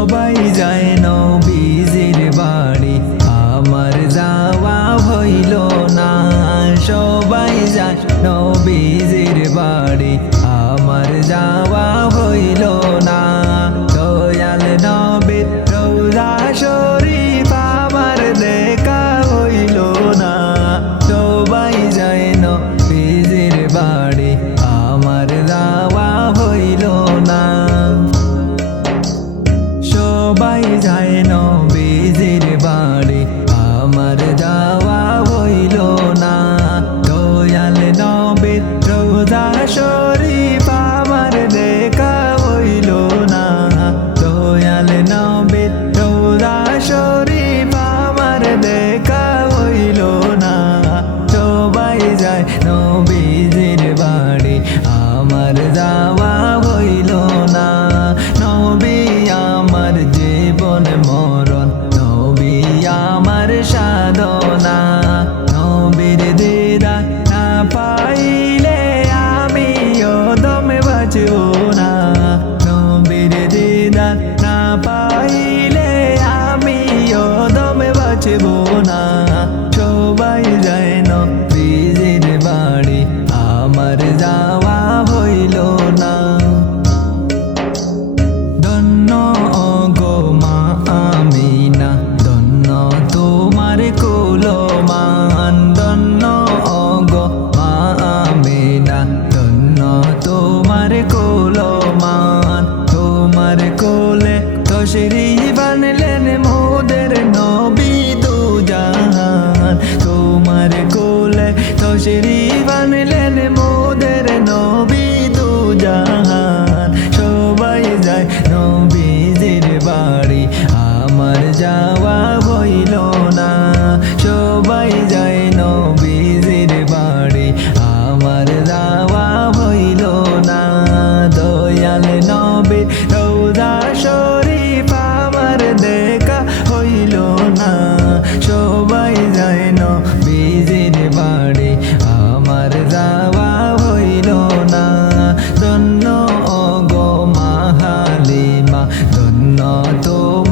সবাই যায় どの友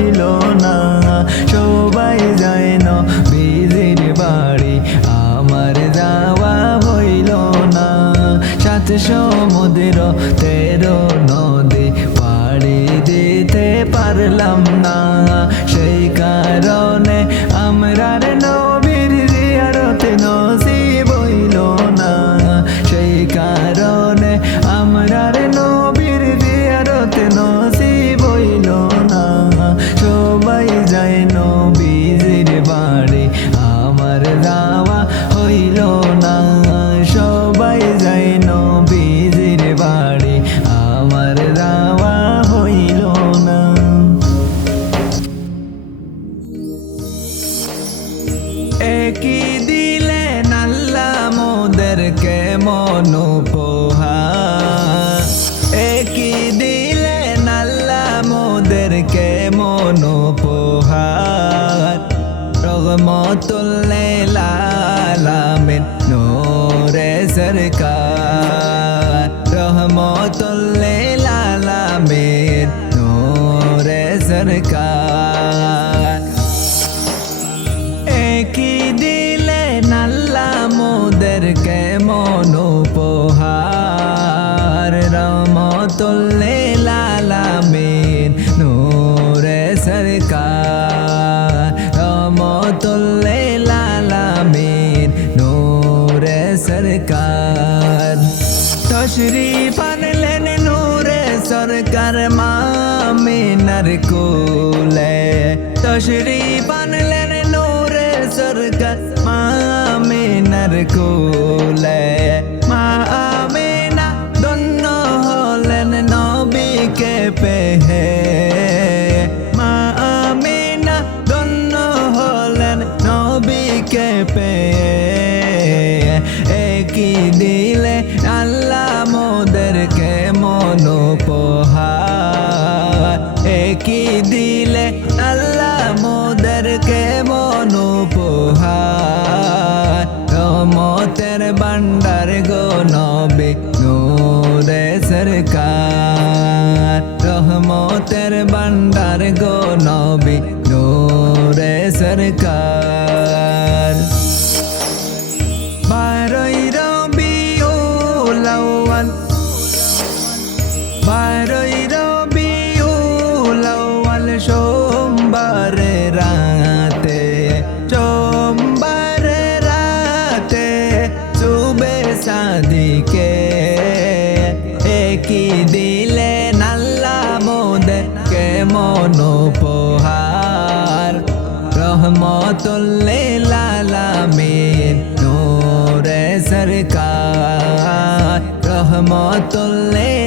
ছিল না। সবাই যায় না ভিজির বাড়ি, আমার যাওয়া হইল না। সাথে সমুদ্র, তেরো নদী, পাড়ি দিতে পারলাম না। সেই কারণে আমরা নৌ উপহার রহমতুল্লাহ চমৎকার রমতুল্লে লালামের নূরে সরকার। তশরি পানলেন নূরে সরকার মামিনার কোলে। তশরি let it go. রহমতুল্লে লালামের নোরে সরকার রহমতুল্লে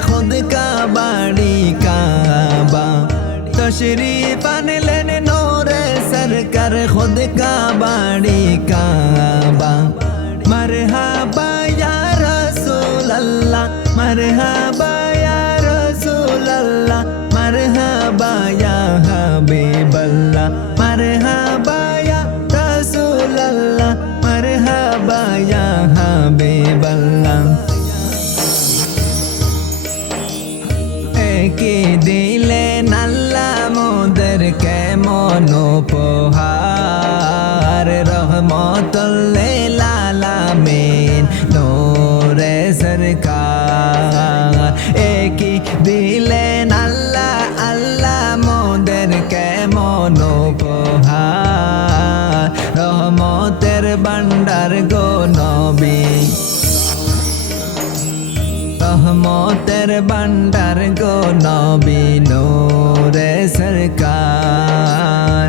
খুদ কাবাড়ি কাবা তশরি পান লেন নোরে সরকার খুদ কাবাড়ি মতলেল আলামিন নূরে সরকার। একই দিলেন আল্লাহ আল্লাহ মোদেরকে মন উপহার? রহমতের ভান্ডার গো নবী। রহমতের ভান্ডার গো নবী, নূরে সরকার।